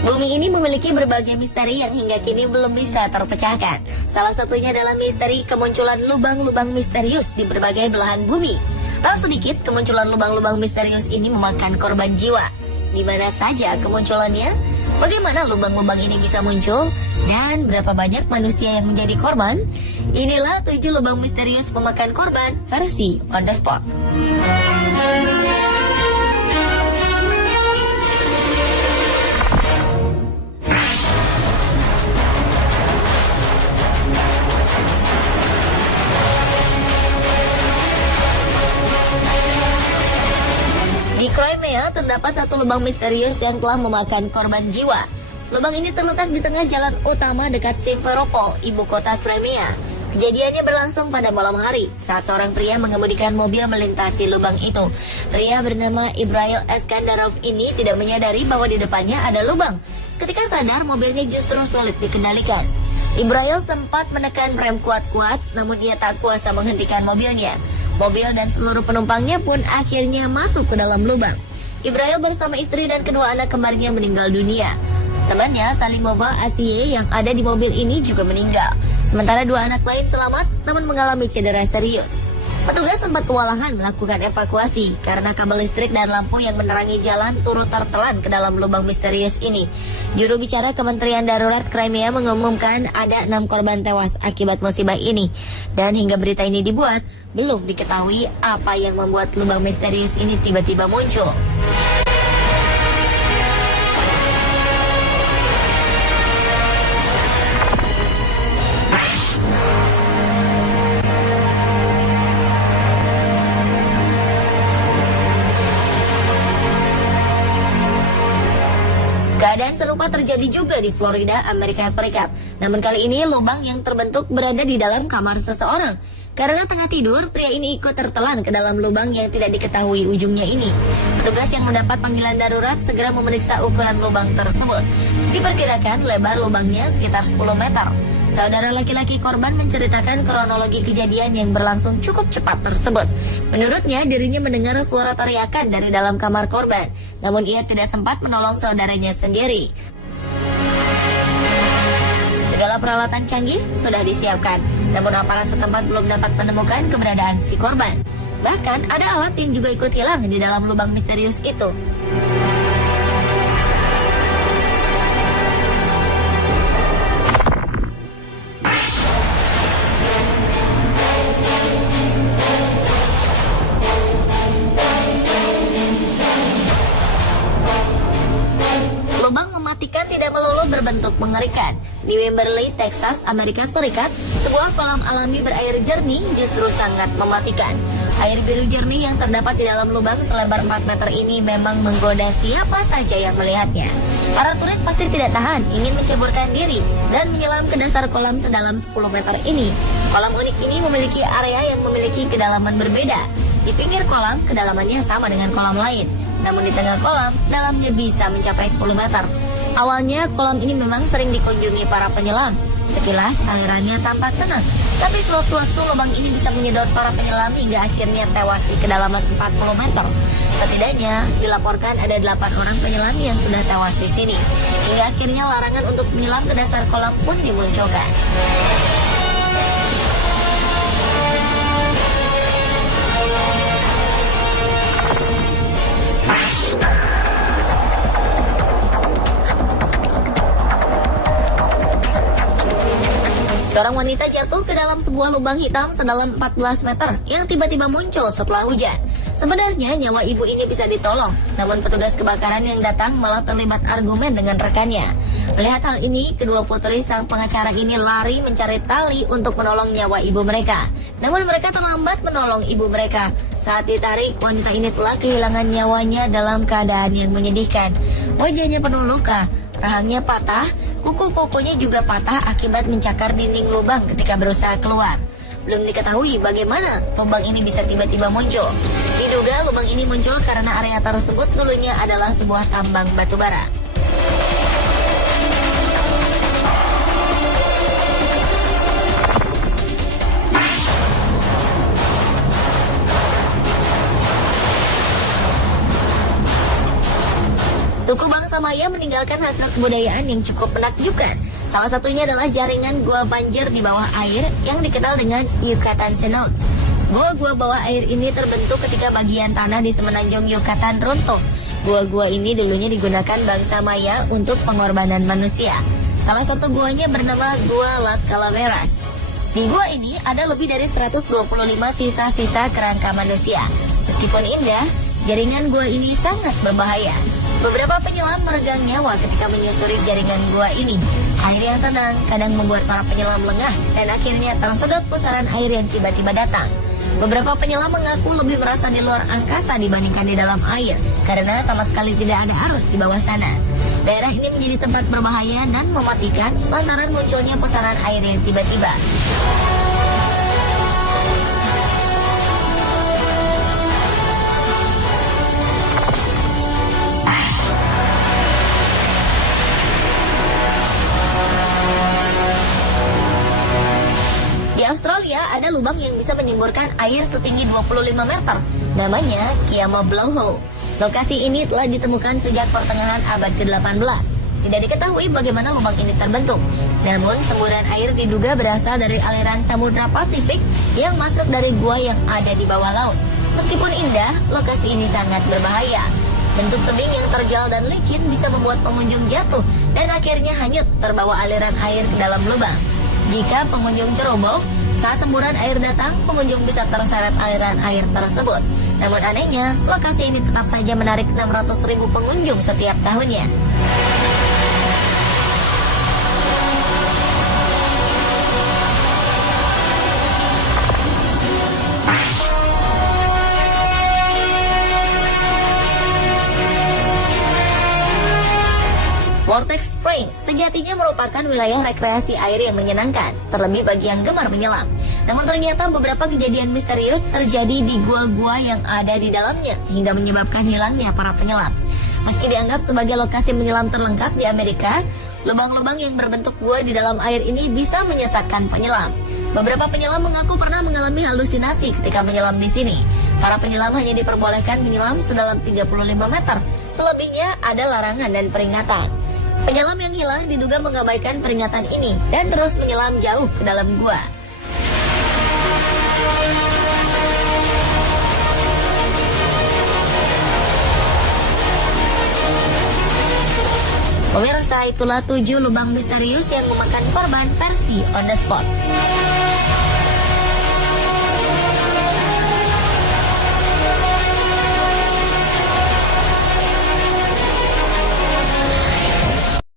Bumi ini memiliki berbagai misteri yang hingga kini belum bisa terpecahkan. Salah satunya adalah misteri kemunculan lubang-lubang misterius di berbagai belahan bumi. Tak sedikit kemunculan lubang-lubang misterius ini memakan korban jiwa. Di mana saja kemunculannya? Bagaimana lubang-lubang ini bisa muncul? Dan berapa banyak manusia yang menjadi korban? Inilah 7 lubang misterius pemakan korban versi On The Spot. Di Crimea terdapat satu lubang misterius yang telah memakan korban jiwa. Lubang ini terletak di tengah jalan utama dekat Simferopol, ibu kota Crimea. Kejadiannya berlangsung pada malam hari saat seorang pria mengemudikan mobil melintasi lubang itu. Pria bernama Ibrail Eskandarov ini tidak menyadari bahwa di depannya ada lubang. Ketika sadar, mobilnya justru sulit dikendalikan. Ibrail sempat menekan rem kuat-kuat, namun ia tak kuasa menghentikan mobilnya. Mobil dan seluruh penumpangnya pun akhirnya masuk ke dalam lubang. Ibrail bersama istri dan kedua anak kembarnya meninggal dunia. Temannya Salimova Asiye yang ada di mobil ini juga meninggal. Sementara 2 anak lain selamat namun mengalami cedera serius. Petugas sempat kewalahan melakukan evakuasi karena kabel listrik dan lampu yang menerangi jalan turut tertelan ke dalam lubang misterius ini. Juru bicara Kementerian Darurat Crimea mengumumkan ada 6 korban tewas akibat musibah ini. Dan hingga berita ini dibuat, belum diketahui apa yang membuat lubang misterius ini tiba-tiba muncul. Keadaan serupa terjadi juga di Florida, Amerika Serikat. Namun kali ini lubang yang terbentuk berada di dalam kamar seseorang. Karena tengah tidur, pria ini ikut tertelan ke dalam lubang yang tidak diketahui ujungnya ini. Petugas yang mendapat panggilan darurat segera memeriksa ukuran lubang tersebut. Diperkirakan lebar lubangnya sekitar 10 meter. Saudara laki-laki korban menceritakan kronologi kejadian yang berlangsung cukup cepat tersebut. Menurutnya, dirinya mendengar suara teriakan dari dalam kamar korban. Namun ia tidak sempat menolong saudaranya sendiri. Segala peralatan canggih sudah disiapkan, namun aparat setempat belum dapat menemukan keberadaan si korban. Bahkan ada alat yang juga ikut hilang di dalam lubang misterius itu. Tidak melulu berbentuk mengerikan. Di Wimberley, Texas, Amerika Serikat, sebuah kolam alami berair jernih justru sangat mematikan. Air biru jernih yang terdapat di dalam lubang selebar 4 meter ini memang menggoda siapa saja yang melihatnya. Para turis pasti tidak tahan, ingin menceburkan diri dan menyelam ke dasar kolam sedalam 10 meter ini. Kolam unik ini memiliki area yang memiliki kedalaman berbeda. Di pinggir kolam, kedalamannya sama dengan kolam lain. Namun di tengah kolam, dalamnya bisa mencapai 10 meter. Awalnya kolam ini memang sering dikunjungi para penyelam. Sekilas alirannya tampak tenang, tapi sewaktu-waktu lubang ini bisa menyedot para penyelam hingga akhirnya tewas di kedalaman 40 meter. Setidaknya dilaporkan ada 8 orang penyelam yang sudah tewas di sini. Hingga akhirnya larangan untuk menyelam ke dasar kolam pun dimunculkan. Seorang wanita jatuh ke dalam sebuah lubang hitam sedalam 14 meter yang tiba-tiba muncul setelah hujan. Sebenarnya nyawa ibu ini bisa ditolong, namun petugas kebakaran yang datang malah terlibat argumen dengan rekannya. Melihat hal ini, kedua putri sang pengacara ini lari mencari tali untuk menolong nyawa ibu mereka. Namun mereka terlambat menolong ibu mereka. Saat ditarik, wanita ini telah kehilangan nyawanya dalam keadaan yang menyedihkan. Wajahnya penuh luka, rahangnya patah, kuku-kukunya juga patah akibat mencakar dinding lubang ketika berusaha keluar. Belum diketahui bagaimana lubang ini bisa tiba-tiba muncul. Diduga lubang ini muncul karena area tersebut dulunya adalah sebuah tambang batu bara. Maya meninggalkan hasil kebudayaan yang cukup menakjubkan. Salah satunya adalah jaringan gua banjir di bawah air yang dikenal dengan Yucatan Cenotes. Gua-gua bawah air ini terbentuk ketika bagian tanah di semenanjung Yucatan runtuh. Gua-gua ini dulunya digunakan bangsa Maya untuk pengorbanan manusia. Salah satu guanya bernama Gua Las Calaveras. Di gua ini ada lebih dari 125 sisa-sisa kerangka manusia. Meskipun indah, jaringan gua ini sangat berbahaya. Beberapa penyelam meregang nyawa ketika menyusuri jaringan gua ini. Air yang tenang kadang membuat para penyelam lengah dan akhirnya tersedot pusaran air yang tiba-tiba datang. Beberapa penyelam mengaku lebih merasa di luar angkasa dibandingkan di dalam air karena sama sekali tidak ada arus di bawah sana. Daerah ini menjadi tempat berbahaya dan mematikan lantaran munculnya pusaran air yang tiba-tiba. Di Australia ada lubang yang bisa menyemburkan air setinggi 25 meter. Namanya Kiama Blowhole. Lokasi ini telah ditemukan sejak pertengahan abad ke-18. Tidak diketahui bagaimana lubang ini terbentuk. Namun semburan air diduga berasal dari aliran Samudra Pasifik yang masuk dari gua yang ada di bawah laut. Meskipun indah, lokasi ini sangat berbahaya. Bentuk tebing yang terjal dan licin bisa membuat pengunjung jatuh dan akhirnya hanyut terbawa aliran air ke dalam lubang. Jika pengunjung ceroboh, saat semburan air datang, pengunjung bisa terseret aliran air tersebut. Namun anehnya, lokasi ini tetap saja menarik 600.000 pengunjung setiap tahunnya. Vortex Spring sejatinya merupakan wilayah rekreasi air yang menyenangkan, terlebih bagi yang gemar menyelam. Namun ternyata beberapa kejadian misterius terjadi di gua-gua yang ada di dalamnya, hingga menyebabkan hilangnya para penyelam. Meski dianggap sebagai lokasi menyelam terlengkap di Amerika, lubang-lubang yang berbentuk gua di dalam air ini bisa menyesatkan penyelam. Beberapa penyelam mengaku pernah mengalami halusinasi ketika menyelam di sini. Para penyelam hanya diperbolehkan menyelam sedalam 35 meter, selebihnya ada larangan dan peringatan. Penyelam yang hilang diduga mengabaikan peringatan ini dan terus menyelam jauh ke dalam gua. Pemirsa, itulah 7 lubang misterius yang memakan korban versi on the spot.